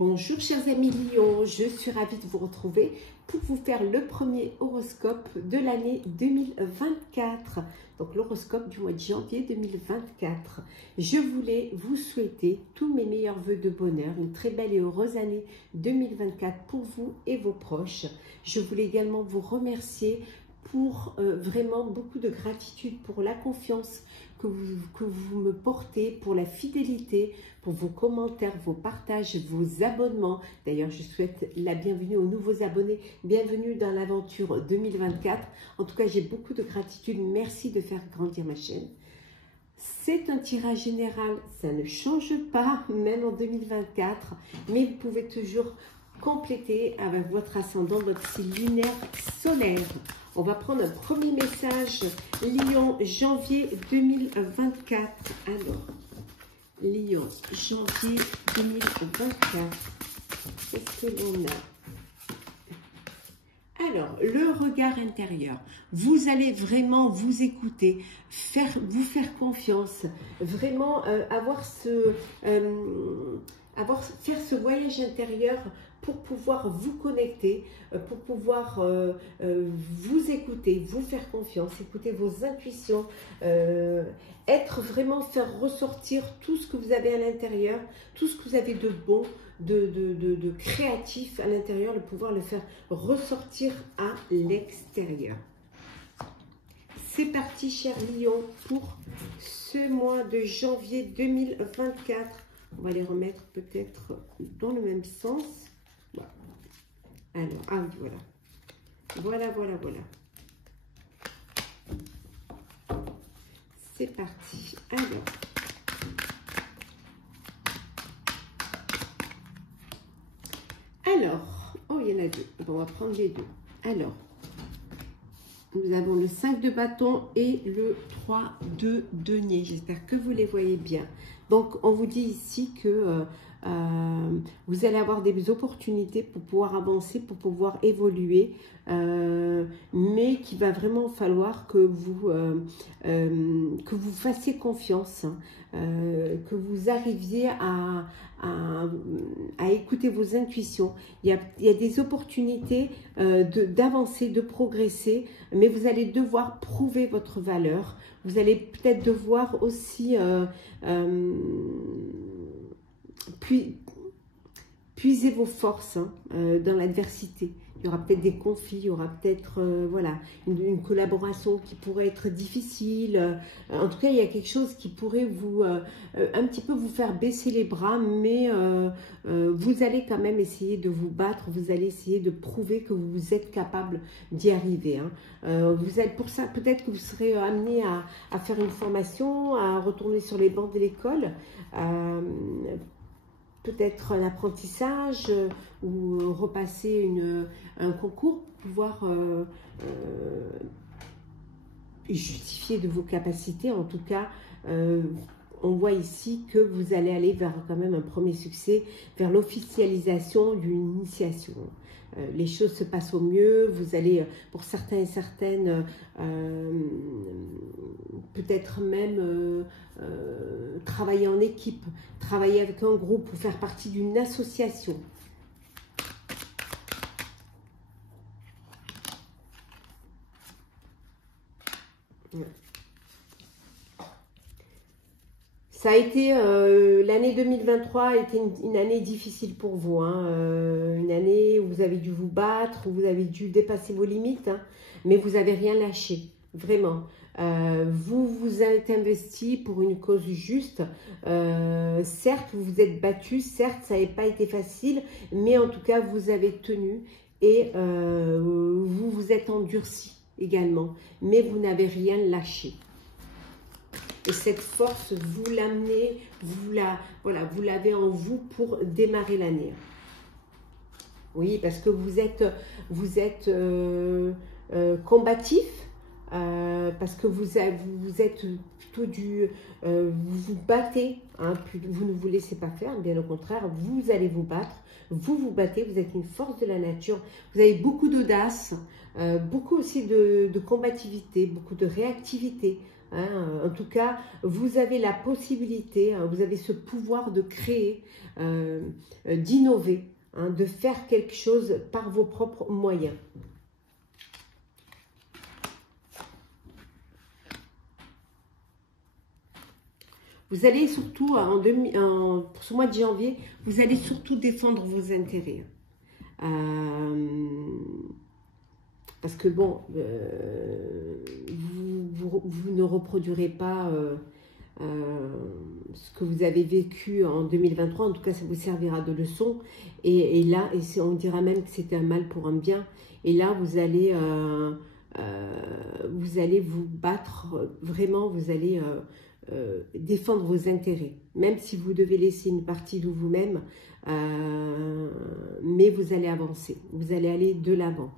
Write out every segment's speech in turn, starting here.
Bonjour chers amis Lion, je suis ravie de vous retrouver pour vous faire le premier horoscope de l'année 2024. Donc l'horoscope du mois de janvier 2024. Je voulais vous souhaiter tous mes meilleurs vœux de bonheur, une très belle et heureuse année 2024 pour vous et vos proches. Je voulais également vous remercier pour vraiment beaucoup de gratitude pour la confiance que vous me portez, pour la fidélité, pour vos commentaires, vos partages, vos abonnements. D'ailleurs, je souhaite la bienvenue aux nouveaux abonnés. Bienvenue dans l'aventure 2024. En tout cas, j'ai beaucoup de gratitude. Merci de faire grandir ma chaîne. C'est un tirage général, ça ne change pas, même en 2024. Mais vous pouvez toujours compléter avec votre ascendant, votre signe lunaire solaire. On va prendre un premier message, Lion, janvier 2024. Alors, Lion, janvier 2024. Qu'est-ce que l'on a? Alors, le regard intérieur. Vous allez vraiment vous écouter, vous faire confiance, vraiment faire ce voyage intérieur pour pouvoir vous connecter, pour pouvoir vous écouter, vous faire confiance, écouter vos intuitions, faire ressortir tout ce que vous avez à l'intérieur, tout ce que vous avez de bon, de créatif à l'intérieur, de pouvoir le faire ressortir à l'extérieur. C'est parti, cher Lion, pour ce mois de janvier 2024. On va les remettre peut-être dans le même sens. Voilà. Alors, ah oui, voilà. Voilà. C'est parti. Alors, oh, il y en a deux. On va prendre les deux. Alors, nous avons le 5 de bâton et le 3 de denier. J'espère que vous les voyez bien. Donc, on vous dit ici que vous allez avoir des opportunités pour pouvoir avancer, pour pouvoir évoluer, mais qu'il va vraiment falloir que vous fassiez confiance, que vous arriviez à écouter vos intuitions. Il y a des opportunités d'avancer, de progresser, mais vous allez devoir prouver votre valeur. Vous allez peut-être devoir aussi puiser vos forces dans l'adversité. Il y aura peut-être des conflits, il y aura peut-être une collaboration qui pourrait être difficile. En tout cas, il y a quelque chose qui pourrait un petit peu vous faire baisser les bras, mais vous allez quand même essayer de vous battre, vous allez essayer de prouver que vous êtes capable d'y arriver. Pour ça, peut-être que vous serez amené à faire une formation, à retourner sur les bancs de l'école, peut-être un apprentissage ou repasser un concours pour pouvoir justifier de vos capacités. En tout cas, on voit ici que vous allez aller vers quand même un premier succès, vers l'officialisation d'une initiation. Les choses se passent au mieux, vous allez, pour certains et certaines, peut-être même travailler en équipe, travailler avec un groupe ou faire partie d'une association. Ouais. Ça a été, l'année 2023 a été une année difficile pour vous, une année où vous avez dû vous battre, où vous avez dû dépasser vos limites, mais vous n'avez rien lâché, vraiment. Vous vous êtes investi pour une cause juste, certes vous vous êtes battu, certes ça n'a pas été facile, mais en tout cas vous avez tenu et vous vous êtes endurci également, mais vous n'avez rien lâché. Et cette force, vous l'amenez, vous l'avez en vous pour démarrer l'année. Oui, parce que vous êtes combatif, parce que vous êtes plutôt vous vous battez, vous ne vous laissez pas faire, bien au contraire, vous allez vous battre, vous vous battez, vous êtes une force de la nature, vous avez beaucoup d'audace, beaucoup aussi de combativité, beaucoup de réactivité. Hein. En tout cas, vous avez la possibilité, hein, vous avez ce pouvoir de créer, d'innover, hein, de faire quelque chose par vos propres moyens. Vous allez surtout, pour ce mois de janvier, vous allez surtout défendre vos intérêts. Parce que bon, vous ne reproduirez pas ce que vous avez vécu en 2023. En tout cas, ça vous servira de leçon. Et là, on dira même que c'était un mal pour un bien. Et là, vous allez vous battre, vraiment, vous allez défendre vos intérêts. Même si vous devez laisser une partie de vous-même, mais vous allez avancer. Vous allez aller de l'avant.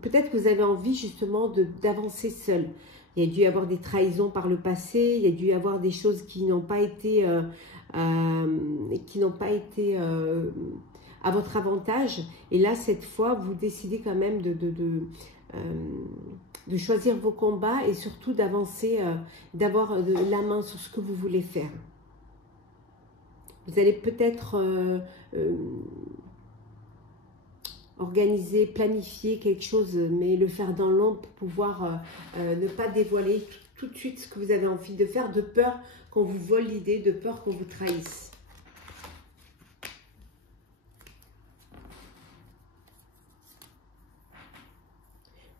Peut-être que vous avez envie justement d'avancer seul. Il y a dû y avoir des trahisons par le passé, il y a dû y avoir des choses qui n'ont pas été, à votre avantage. Et là, cette fois, vous décidez quand même de choisir vos combats et surtout d'avancer, d'avoir la main sur ce que vous voulez faire. Vous allez peut-être organiser, planifier quelque chose, mais le faire dans l'ombre pour pouvoir ne pas dévoiler tout de suite ce que vous avez envie de faire, de peur qu'on vous vole l'idée, de peur qu'on vous trahisse.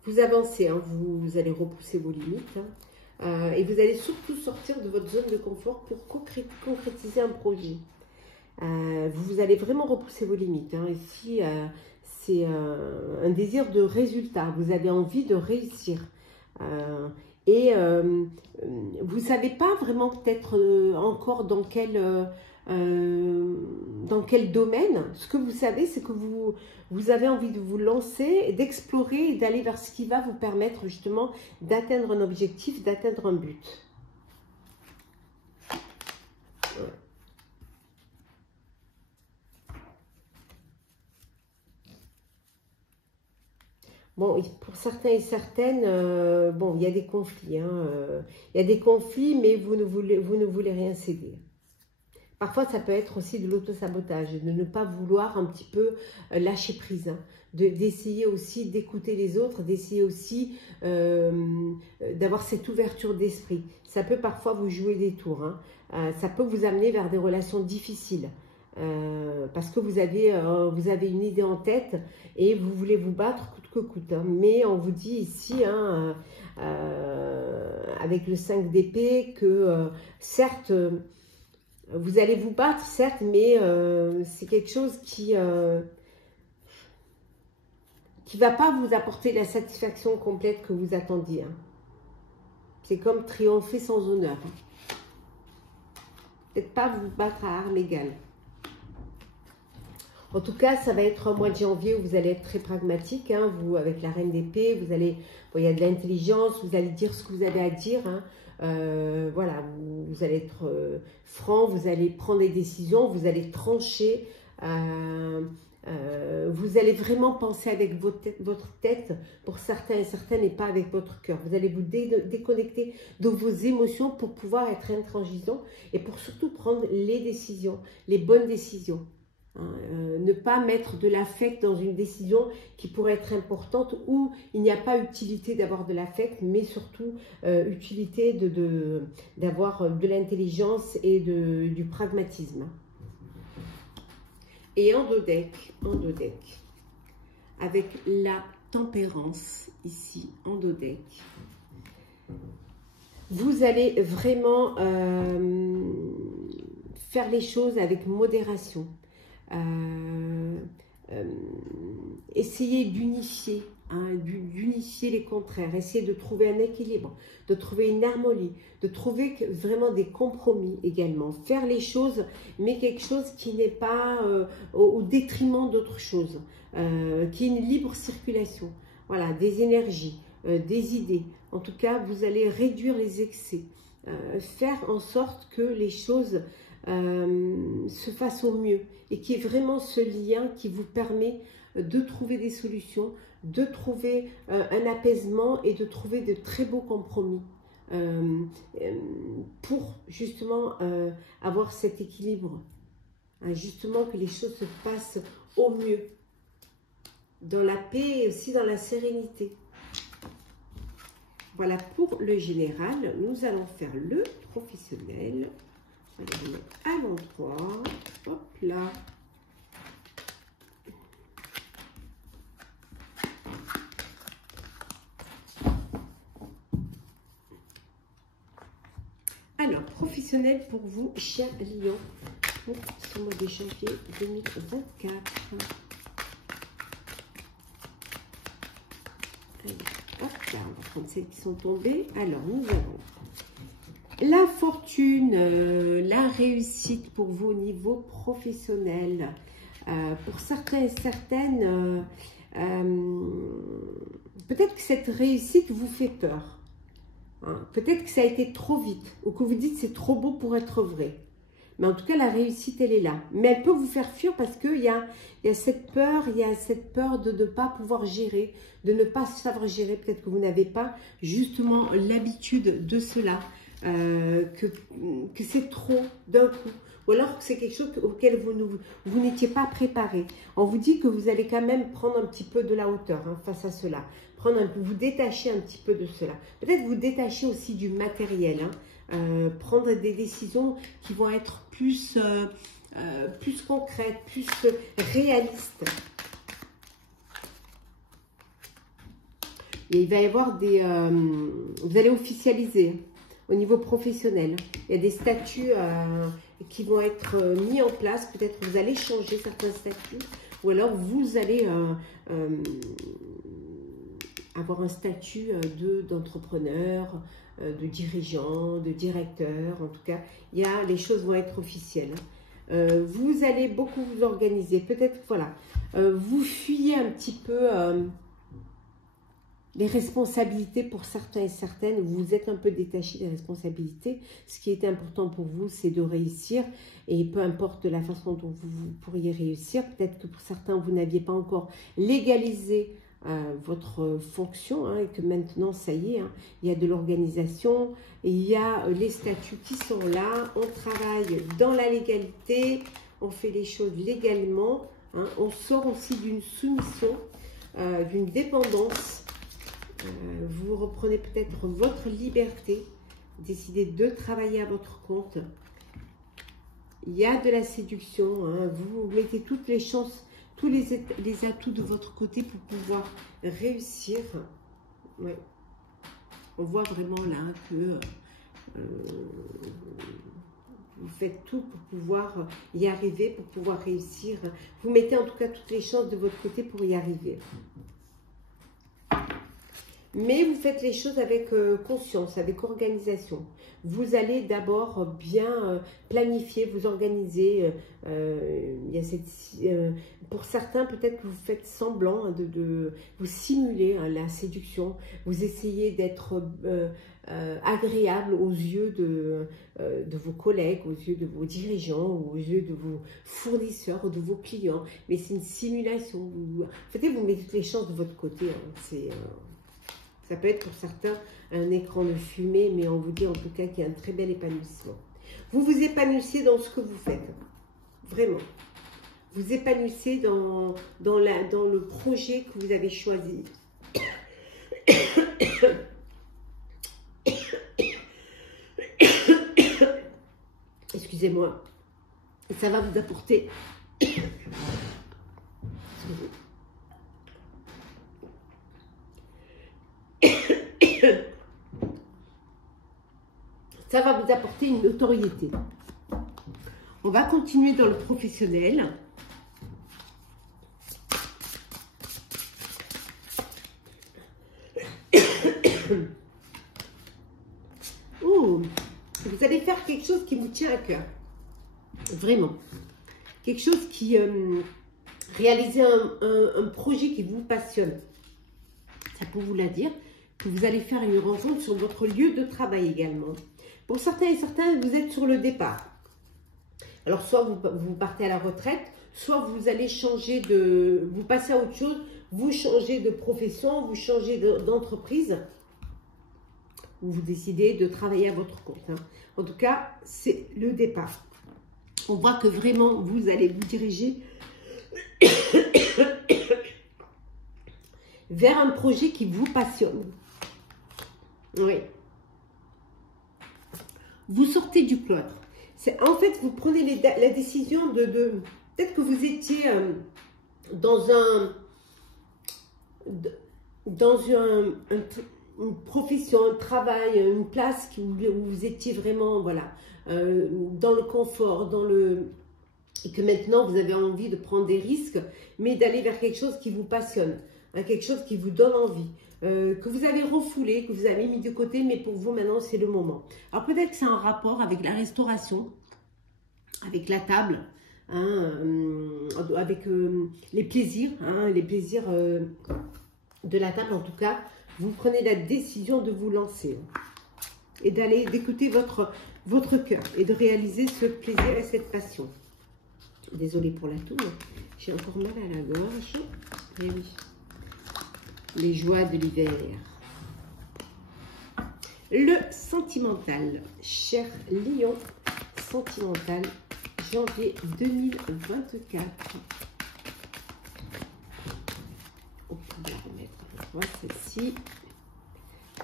Vous avancez, hein, vous allez repousser vos limites, hein, et vous allez surtout sortir de votre zone de confort pour concrétiser un projet. Vous allez vraiment repousser vos limites. Hein. Ici, c'est un désir de résultat. Vous avez envie de réussir. Et vous ne savez pas vraiment peut-être encore dans quel domaine. Ce que vous savez, c'est que vous avez envie de vous lancer, d'explorer et d'aller vers ce qui va vous permettre justement d'atteindre un objectif, d'atteindre un but. Ouais. Bon, pour certains et certaines, bon, il y a des conflits. Hein, il y a des conflits, mais vous ne voulez rien céder. Parfois, ça peut être aussi de l'autosabotage, de ne pas vouloir un petit peu lâcher prise, hein, d'essayer aussi d'écouter les autres, d'essayer aussi d'avoir cette ouverture d'esprit. Ça peut parfois vous jouer des tours, hein, ça peut vous amener vers des relations difficiles. Parce que vous avez une idée en tête et vous voulez vous battre coûte que coûte. Hein. Mais on vous dit ici, hein, avec le 5 d'épée, que certes, vous allez vous battre, certes, mais c'est quelque chose qui ne va pas vous apporter la satisfaction complète que vous attendiez. Hein. C'est comme triompher sans honneur. Hein. Peut-être pas vous battre à armes égales. En tout cas, ça va être un mois de janvier où vous allez être très pragmatique. Hein, vous, avec la reine d'épée, vous allez, bon, il y a de l'intelligence, vous allez dire ce que vous avez à dire. Hein, voilà, vous allez être franc, vous allez prendre des décisions, vous allez trancher. Vous allez vraiment penser avec votre tête pour certains et certaines et pas avec votre cœur. Vous allez vous déconnecter de vos émotions pour pouvoir être intransigeant et pour surtout prendre les décisions, les bonnes décisions. Hein, ne pas mettre de l'affect dans une décision qui pourrait être importante où il n'y a pas utilité d'avoir de l'affect, mais surtout utilité d'avoir de l'intelligence et du pragmatisme. Et en dos deck, avec la tempérance ici, en dos deck, vous allez vraiment faire les choses avec modération. Essayer d'unifier, hein, d'unifier les contraires, essayer de trouver un équilibre, de trouver une harmonie, de trouver vraiment des compromis également, faire les choses, mais quelque chose qui n'est pas au détriment d'autres choses, qui est une libre circulation, voilà, des énergies, des idées. En tout cas, vous allez réduire les excès, faire en sorte que les choses se fasse au mieux et qu'il y ait vraiment ce lien qui vous permet de trouver des solutions, de trouver un apaisement et de trouver de très beaux compromis pour justement avoir cet équilibre, hein, justement que les choses se passent au mieux, dans la paix et aussi dans la sérénité. Voilà pour le général. Nous allons faire le professionnel. On va le mettre à l'endroit. Hop là. Alors, professionnel pour vous, cher Lion, pour ce mois de janvier 2024. Allez, hop là, on va prendre celles qui sont tombées. Alors, nous avons la fortune, la réussite pour vous au niveau professionnel. Pour certains et certaines, peut-être que cette réussite vous fait peur. Hein. Peut-être que ça a été trop vite ou que vous dites c'est trop beau pour être vrai. Mais en tout cas, la réussite, elle est là. Mais elle peut vous faire fuir parce qu'il y a cette peur, de ne pas pouvoir gérer, de ne pas savoir gérer. Peut-être que vous n'avez pas justement l'habitude de cela, que c'est trop d'un coup. Ou alors que c'est quelque chose auquel vous n'étiez pas préparé. On vous dit que vous allez quand même prendre un petit peu de la hauteur hein, face à cela. Vous détacher un petit peu de cela. Peut-être vous détacher aussi du matériel. Hein. Prendre des décisions qui vont être plus concrètes, plus réalistes. Et il va y avoir vous allez officialiser au niveau professionnel. Il y a des statuts qui vont être mis en place. Peut-être que vous allez changer certains statuts. Ou alors vous allez avoir un statut d'entrepreneur, de dirigeant, de directeur. En tout cas, les choses vont être officielles. Vous allez beaucoup vous organiser. Peut-être, voilà, vous fuyez un petit peu les responsabilités pour certains et certaines. Vous êtes un peu détaché des responsabilités. Ce qui était important pour vous, c'est de réussir. Et peu importe la façon dont vous pourriez réussir, peut-être que pour certains, vous n'aviez pas encore légalisé votre fonction hein, et que maintenant ça y est, hein, il y a de l'organisation, il y a les statuts qui sont là, on travaille dans la légalité, on fait les choses légalement, hein, on sort aussi d'une soumission, d'une dépendance, vous reprenez peut-être votre liberté, décidez de travailler à votre compte, il y a de la séduction, hein, vous mettez toutes les chances, tous les atouts de votre côté pour pouvoir réussir. Ouais. On voit vraiment là que vous faites tout pour pouvoir y arriver, pour pouvoir réussir. Vous mettez en tout cas toutes les chances de votre côté pour y arriver. Mais vous faites les choses avec conscience, avec organisation. Vous allez d'abord bien planifier, vous organiser. Il y a pour certains, peut-être que vous faites semblant hein, vous simuler hein, la séduction. Vous essayez d'être agréable aux yeux de vos collègues, aux yeux de vos dirigeants, aux yeux de vos fournisseurs ou de vos clients. Mais c'est une simulation. En fait, vous mettez toutes les chances de votre côté. Hein. Ça peut être pour certains un écran de fumée, mais on vous dit en tout cas qu'il y a un très bel épanouissement. Vous vous épanouissez dans ce que vous faites, vraiment. Vous épanouissez dans le projet que vous avez choisi. Excusez-moi. Ça va vous apporter... Ça va vous apporter une notoriété. On va continuer dans le professionnel. Oh, vous allez faire quelque chose qui vous tient à cœur. Vraiment. Quelque chose qui... réaliser un projet qui vous passionne. Ça peut vous la dire que vous allez faire une rencontre sur votre lieu de travail également. Pour certains et certains, vous êtes sur le départ. Alors, soit vous partez à la retraite, soit vous allez changer vous passez à autre chose, vous changez de profession, vous changez d'entreprise, ou vous décidez de travailler à votre compte. Hein. En tout cas, c'est le départ. On voit que vraiment, vous allez vous diriger vers un projet qui vous passionne. Oui. Vous sortez du cloître. En fait, vous prenez la décision peut-être que vous étiez dans une profession, un travail, une place où vous étiez vraiment, voilà, dans le confort, et que maintenant vous avez envie de prendre des risques, mais d'aller vers quelque chose qui vous passionne, hein, quelque chose qui vous donne envie, que vous avez refoulé, que vous avez mis de côté, mais pour vous maintenant c'est le moment. Alors peut-être que c'est un rapport avec la restauration, avec la table, hein, avec les plaisirs, hein, de la table. En tout cas, vous prenez la décision de vous lancer et d'écouter votre cœur et de réaliser ce plaisir et cette passion. Désolée pour la toux, j'ai encore mal à la gorge. Mais oui, les joies de l'hiver. Le sentimental, cher Lion, sentimental, janvier 2024. On va remettre celle-ci.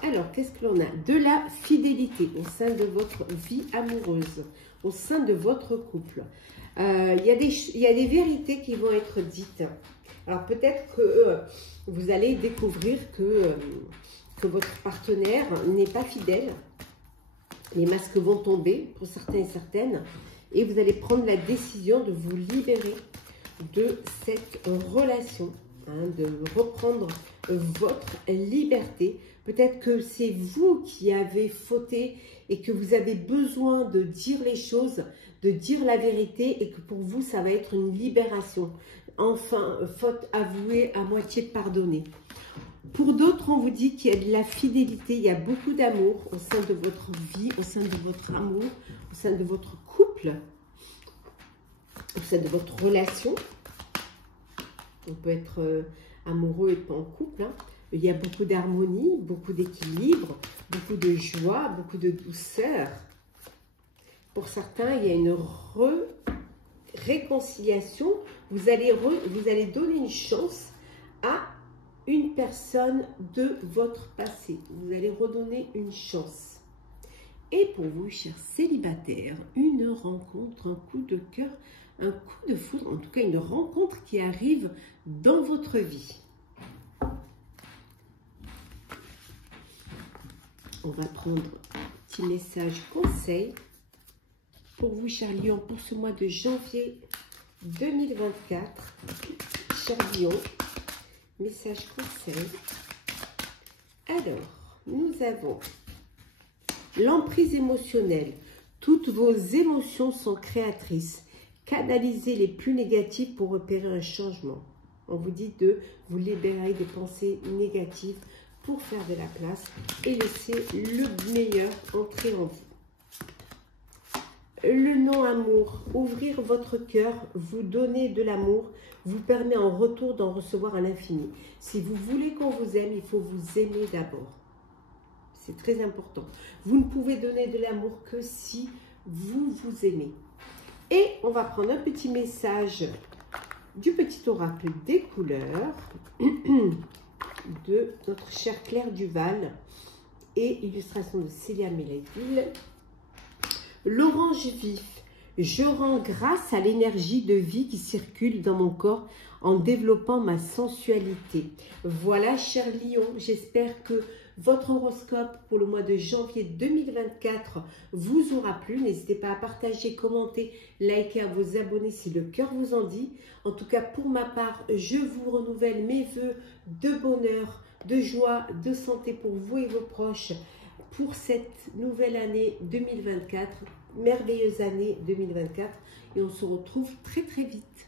Alors, qu'est-ce que l'on a? De la fidélité au sein de votre vie amoureuse, au sein de votre couple. Il y a des vérités qui vont être dites. Alors, peut-être que vous allez découvrir que votre partenaire n'est pas fidèle. Les masques vont tomber pour certains et certaines. Et vous allez prendre la décision de vous libérer de cette relation, hein, de reprendre votre liberté. Peut-être que c'est vous qui avez fauté et que vous avez besoin de dire les choses, de dire la vérité et que pour vous, ça va être une libération. Enfin, faute avouée, à moitié pardonnée. Pour d'autres, on vous dit qu'il y a de la fidélité, il y a beaucoup d'amour au sein de votre vie, au sein de votre amour, au sein de votre couple, au sein de votre relation. On peut être amoureux et pas en couple, hein. Il y a beaucoup d'harmonie, beaucoup d'équilibre, beaucoup de joie, beaucoup de douceur. Pour certains, il y a une réconciliation. Vous allez donner une chance à une personne de votre passé. Vous allez redonner une chance. Et pour vous, chers célibataires, une rencontre, un coup de cœur, un coup de foudre, en tout cas une rencontre qui arrive dans votre vie. On va prendre un petit message conseil pour vous, chers Lions, pour ce mois de janvier 2024. Chers Lions, message conseil. Alors, nous avons l'emprise émotionnelle. Toutes vos émotions sont créatrices. Canalisez les plus négatives pour opérer un changement. On vous dit de vous libérer des pensées négatives pour faire de la place et laisser le meilleur entrer en vous. Le non-amour, ouvrir votre cœur, vous donner de l'amour, vous permet en retour d'en recevoir à l'infini. Si vous voulez qu'on vous aime, il faut vous aimer d'abord. C'est très important. Vous ne pouvez donner de l'amour que si vous vous aimez. Et on va prendre un petit message du petit oracle des couleurs de notre chère Claire Duval et illustration de Célia Méléville. L'orange vif, je rends grâce à l'énergie de vie qui circule dans mon corps en développant ma sensualité. Voilà, chers Lions, j'espère que votre horoscope pour le mois de janvier 2024 vous aura plu. N'hésitez pas à partager, commenter, liker, à vous abonner si le cœur vous en dit. En tout cas, pour ma part, je vous renouvelle mes vœux de bonheur, de joie, de santé pour vous et vos proches pour cette nouvelle année 2024, merveilleuse année 2024. Et on se retrouve très très vite.